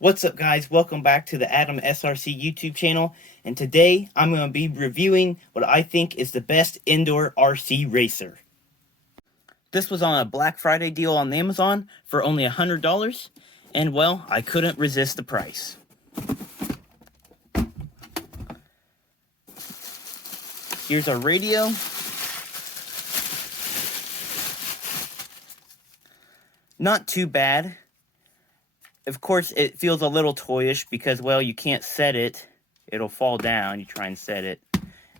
What's up, guys? Welcome back to the Adam SRC YouTube channel, and today I'm going to be reviewing what I think is the best indoor RC racer. This was on a Black Friday deal on Amazon for only $100, and well, I couldn't resist the price. Here's our radio. Not too bad. Of course, it feels a little toyish because, well, you can't set it. It'll fall down. You try and set it,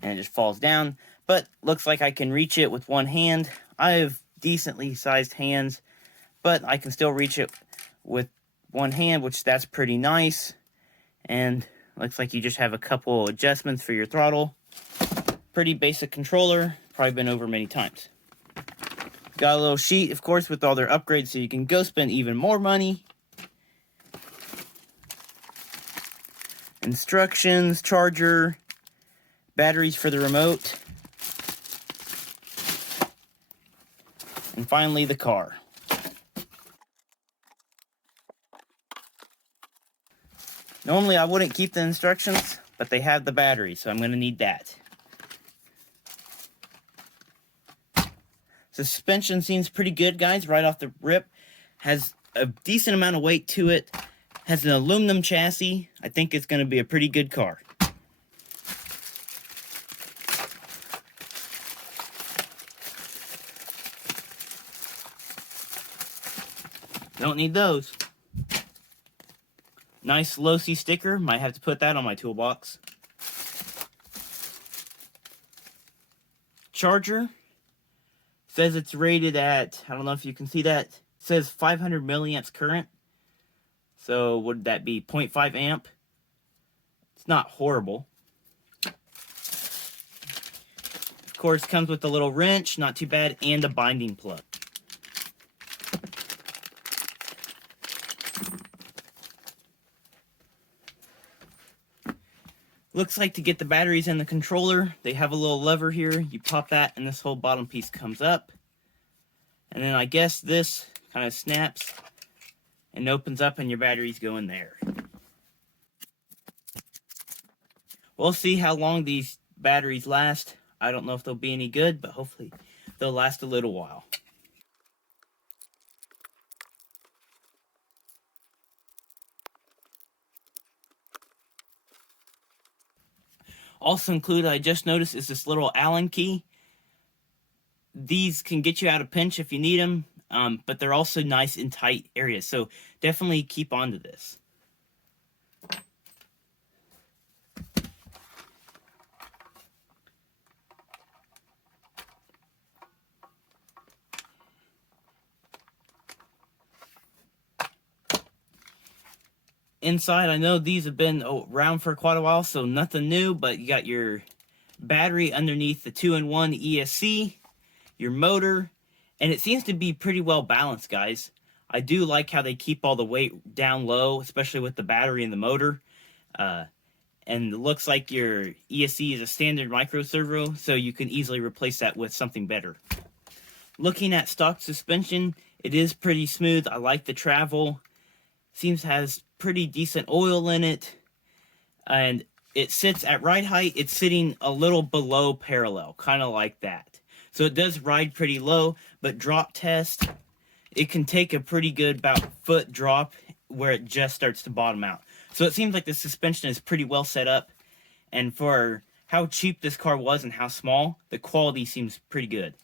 and it just falls down. But looks like I can reach it with one hand. I have decently sized hands, but I can still reach it with one hand, which that's pretty nice. And looks like you just have a couple adjustments for your throttle. Pretty basic controller. Probably been over many times. Got a little sheet, of course, with all their upgrades, so you can go spend even more money. Instructions, charger, batteries for the remote, and finally the car. Normally I wouldn't keep the instructions, but they have the battery, so I'm going to need that. Suspension seems pretty good, guys, right off the rip. Has a decent amount of weight to it. Has an aluminum chassis. I think it's going to be a pretty good car. Don't need those. Nice low-C sticker. Might have to put that on my toolbox. Charger. Says it's rated at, I don't know if you can see that. It says 500 milliamps current. So would that be 0.5 amp? It's not horrible. Of course, comes with a little wrench, not too bad, and a binding plug. Looks like to get the batteries in the controller, they have a little lever here. You pop that and this whole bottom piece comes up. And then I guess this kind of snaps and opens up and your batteries go in there. We'll see how long these batteries last. I don't know if they'll be any good, but hopefully they'll last a little while. Also included, I just noticed, is this little Allen key. These can get you out of pinch if you need them, but they're also nice in tight areas, so definitely keep on to this. Inside, I know these have been around for quite a while, so nothing new, but you got your battery underneath the 2-in-1 ESC, your motor, and it seems to be pretty well balanced, guys. I do like how they keep all the weight down low, especially with the battery and the motor. And it looks like your ESC is a standard micro servo, so you can easily replace that with something better. Looking at stock suspension, it is pretty smooth. I like the travel. Seems has pretty decent oil in it. And it sits at ride height. It's sitting a little below parallel, kind of like that. So it does ride pretty low, but drop test, it can take a pretty good about foot drop where it just starts to bottom out. So it seems like the suspension is pretty well set up. And for how cheap this car was and how small, the quality seems pretty good.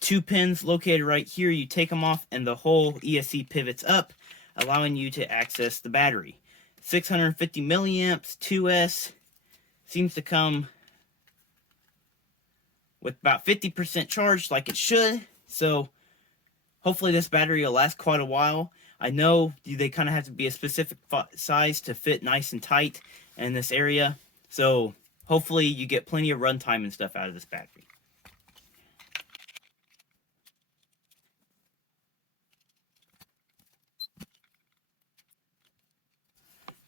2 pins located right here. You take them off and the whole ESC pivots up, allowing you to access the battery. 650 milliamps, 2S, seems to come with about 50% charged like it should. So hopefully this battery will last quite a while. I know they kind of have to be a specific size to fit nice and tight in this area. So hopefully you get plenty of runtime and stuff out of this battery.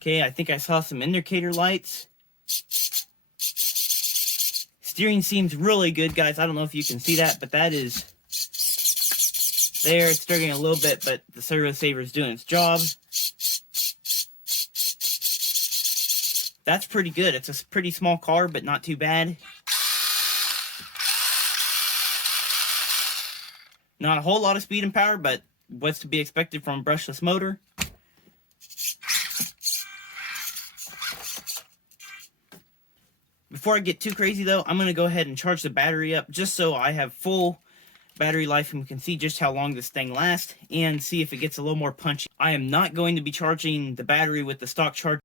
Okay, I think I saw some indicator lights. Steering seems really good, guys. I don't know if you can see that, but that is there. It's struggling a little bit, but the servo saver is doing its job. That's pretty good. It's a pretty small car, but not too bad. Not a whole lot of speed and power, but what's to be expected from a brushless motor. Before I get too crazy though, I'm going to go ahead and charge the battery up just so I have full battery life and we can see just how long this thing lasts and see if it gets a little more punchy. I am not going to be charging the battery with the stock charger.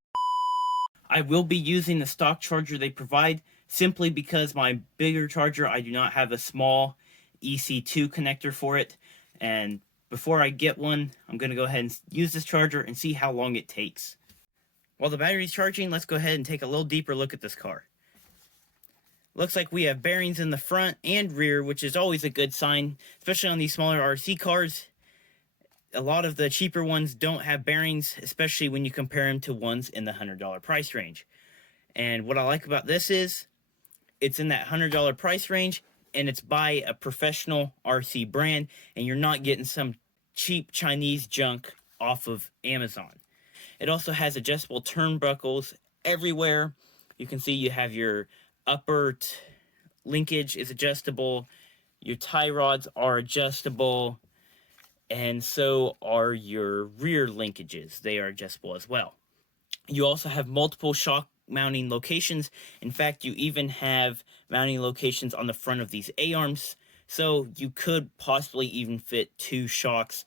I will be using the stock charger they provide simply because my bigger charger, I do not have a small EC2 connector for it. And before I get one, I'm going to go ahead and use this charger and see how long it takes. While the battery's charging, let's go ahead and take a little deeper look at this car. Looks like we have bearings in the front and rear, which is always a good sign, especially on these smaller RC cars. A lot of the cheaper ones don't have bearings, especially when you compare them to ones in the $100 price range. And what I like about this is it's in that $100 price range and it's by a professional RC brand, and you're not getting some cheap Chinese junk off of Amazon. It also has adjustable turnbuckles everywhere. You can see you have your upper linkage is adjustable, your tie rods are adjustable, and so are your rear linkages. They are adjustable as well. You also have multiple shock mounting locations. In fact, you even have mounting locations on the front of these A-arms, so you could possibly even fit 2 shocks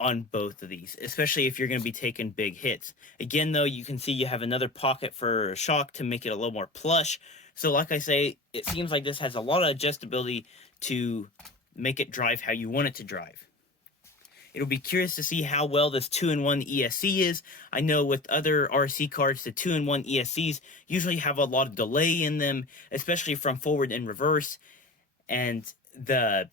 on both of these, especially if you're going to be taking big hits. Again, though, you can see you have another pocket for a shock to make it a little more plush. So like I say, it seems like this has a lot of adjustability to make it drive how you want it to drive. It'll be curious to see how well this 2-in-1 ESC is. I know with other RC cars, the 2-in-1 ESCs usually have a lot of delay in them, especially from forward and reverse. And the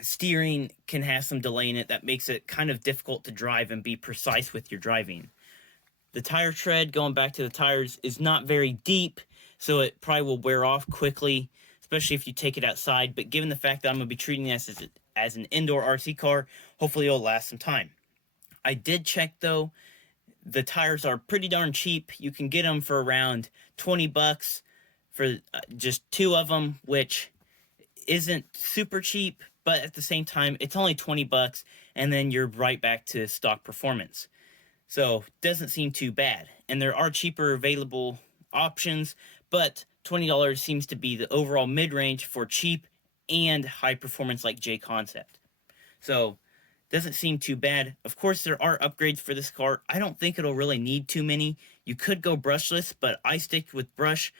steering can have some delay in it that makes it kind of difficult to drive and be precise with your driving. The tire tread, going back to the tires, is not very deep, so it probably will wear off quickly, especially if you take it outside. But given the fact that I'm going to be treating this as an indoor RC car, hopefully it'll last some time. I did check, though. The tires are pretty darn cheap. You can get them for around $20 for just 2 of them, which isn't super cheap, but at the same time, it's only $20, and then you're right back to stock performance. So, doesn't seem too bad. And there are cheaper available options, but $20 seems to be the overall mid-range for cheap and high performance like J Concept. So, doesn't seem too bad. Of course, there are upgrades for this car. I don't think it'll really need too many. You could go brushless, but I stick with brush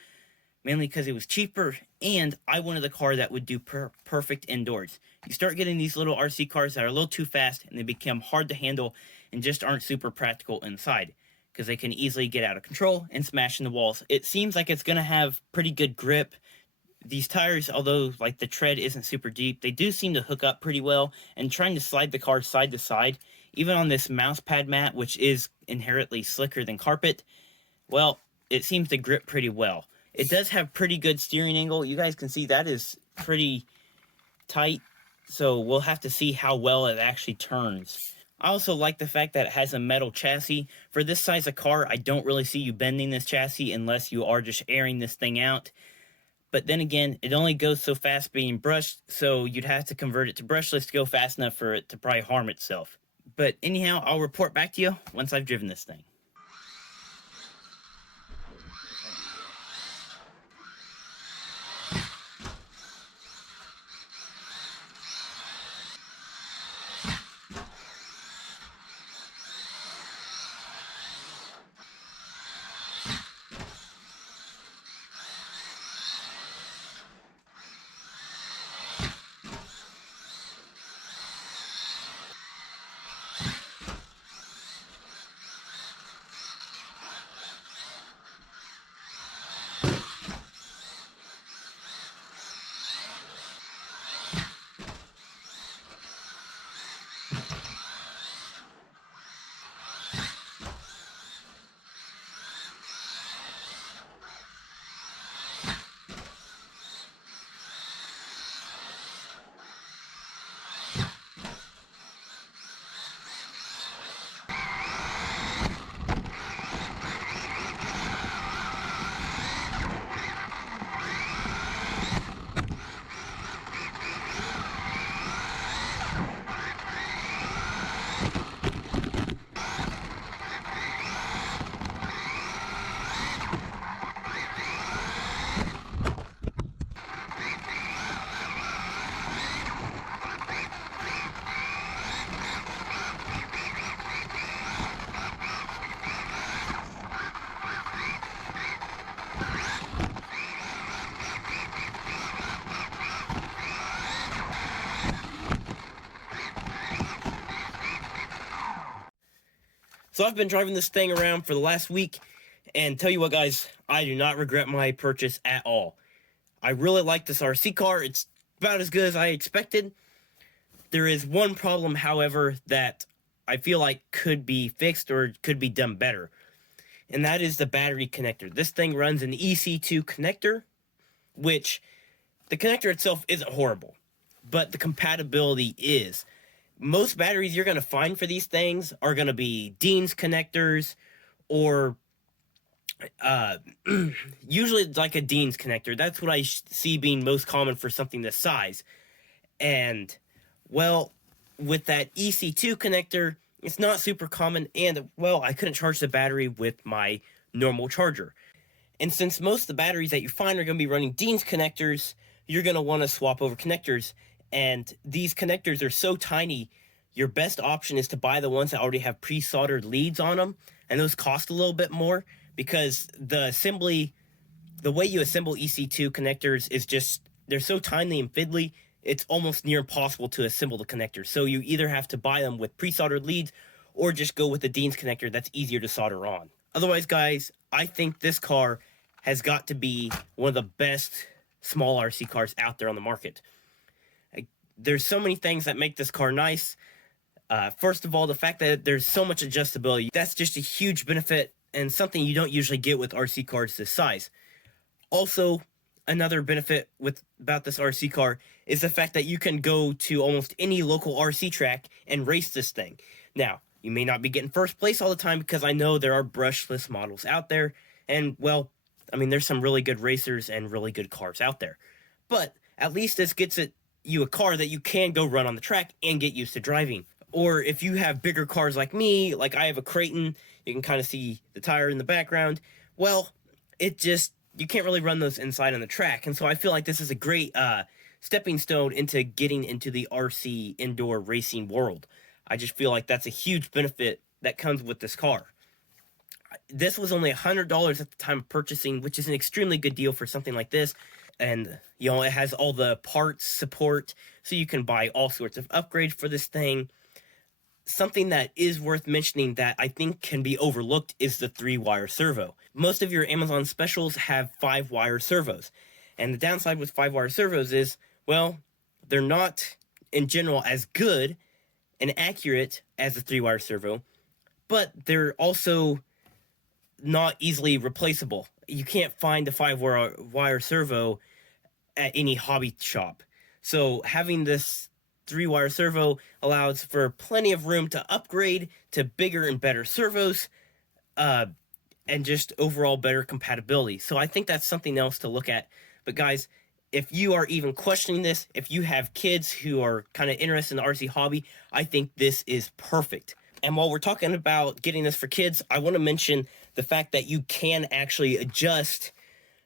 mainly because it was cheaper, and I wanted a car that would do perfect indoors. You start getting these little RC cars that are a little too fast, and they become hard to handle and just aren't super practical inside because they can easily get out of control and smash into walls. It seems like it's going to have pretty good grip. These tires, although like the tread isn't super deep, they do seem to hook up pretty well, and trying to slide the car side to side, even on this mouse pad mat, which is inherently slicker than carpet, well, it seems to grip pretty well. It does have pretty good steering angle. You guys can see that is pretty tight, so we'll have to see how well it actually turns. I also like the fact that it has a metal chassis. For this size of car, I don't really see you bending this chassis unless you are just airing this thing out. But then again, it only goes so fast being brushed, so you'd have to convert it to brushless to go fast enough for it to probably harm itself. But anyhow, I'll report back to you once I've driven this thing. So I've been driving this thing around for the last week, and tell you what, guys, I do not regret my purchase at all. I really like this RC car. It's about as good as I expected. There is one problem, however, that I feel like could be fixed or could be done better, and that is the battery connector. This thing runs an EC2 connector, which the connector itself isn't horrible, but the compatibility is. Most batteries you're going to find for these things are going to be Dean's connectors, or usually it's like a Dean's connector. That's what I see being most common for something this size. And, well, with that EC2 connector, it's not super common, and, well, I couldn't charge the battery with my normal charger. And since most of the batteries that you find are going to be running Dean's connectors, you're going to want to swap over connectors. And these connectors are so tiny, your best option is to buy the ones that already have pre-soldered leads on them. And those cost a little bit more because the way you assemble EC2 connectors is just, they're so tiny and fiddly, it's almost near impossible to assemble the connectors. So you either have to buy them with pre-soldered leads or just go with the Dean's connector that's easier to solder on. Otherwise, guys, I think this car has got to be one of the best small RC cars out there on the market. There's so many things that make this car nice. First of all, the fact that there's so much adjustability, that's just a huge benefit and something you don't usually get with RC cars this size. Also, another benefit about this RC car is the fact that you can go to almost any local RC track and race this thing. Now, you may not be getting first place all the time because I know there are brushless models out there, and, well, I mean, there's some really good racers and really good cars out there. But at least this gets you a car that you can go run on the track and get used to driving. Or if you have bigger cars like me, like I have a Kraton, you can kind of see the tire in the background. Well, you can't really run those inside on the track. And so I feel like this is a great stepping stone into getting into the RC indoor racing world. I just feel like that's a huge benefit that comes with this car. This was only $100 at the time of purchasing, which is an extremely good deal for something like this. And, you know, it has all the parts support, so you can buy all sorts of upgrades for this thing. Something that is worth mentioning that I think can be overlooked is the 3-wire servo. Most of your Amazon specials have 5-wire servos. And the downside with 5-wire servos is, well, they're not, in general, as good and accurate as the 3-wire servo, but they're also not easily replaceable. You can't find a 5-wire servo at any hobby shop. So having this 3-wire servo allows for plenty of room to upgrade to bigger and better servos, and just overall better compatibility. So I think that's something else to look at. But guys, if you are even questioning this, if you have kids who are kind of interested in the RC hobby, I think this is perfect. And while we're talking about getting this for kids, I want to mention the fact that you can actually adjust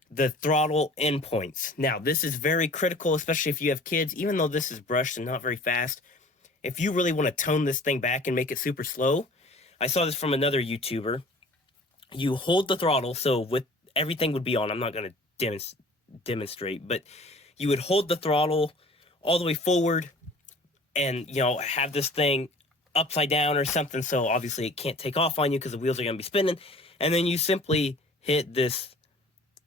the throttle endpoints. Now, this is very critical, especially if you have kids. Even though this is brushed and not very fast, if you really want to tone this thing back and make it super slow, I saw this from another YouTuber. You hold the throttle, so with everything would be on. I'm not going to demonstrate, but you would hold the throttle all the way forward and, you know, have this thing upside down or something, so obviously it can't take off on you because the wheels are going to be spinning. And then you simply hit this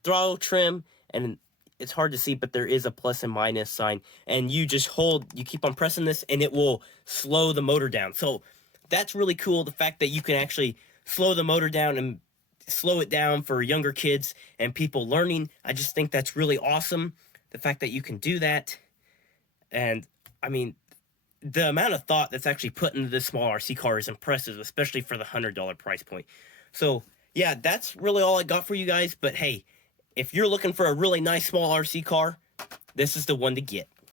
throttle trim, and it's hard to see, but there is a plus and minus sign, and you just you keep on pressing this, and it will slow the motor down. So that's really cool, the fact that you can actually slow the motor down and slow it down for younger kids and people learning. I just think that's really awesome, the fact that you can do that. And I mean, the amount of thought that's actually put into this small RC car is impressive, especially for the $100 price point. So yeah, that's really all I got for you guys. But hey, if you're looking for a really nice small RC car, this is the one to get.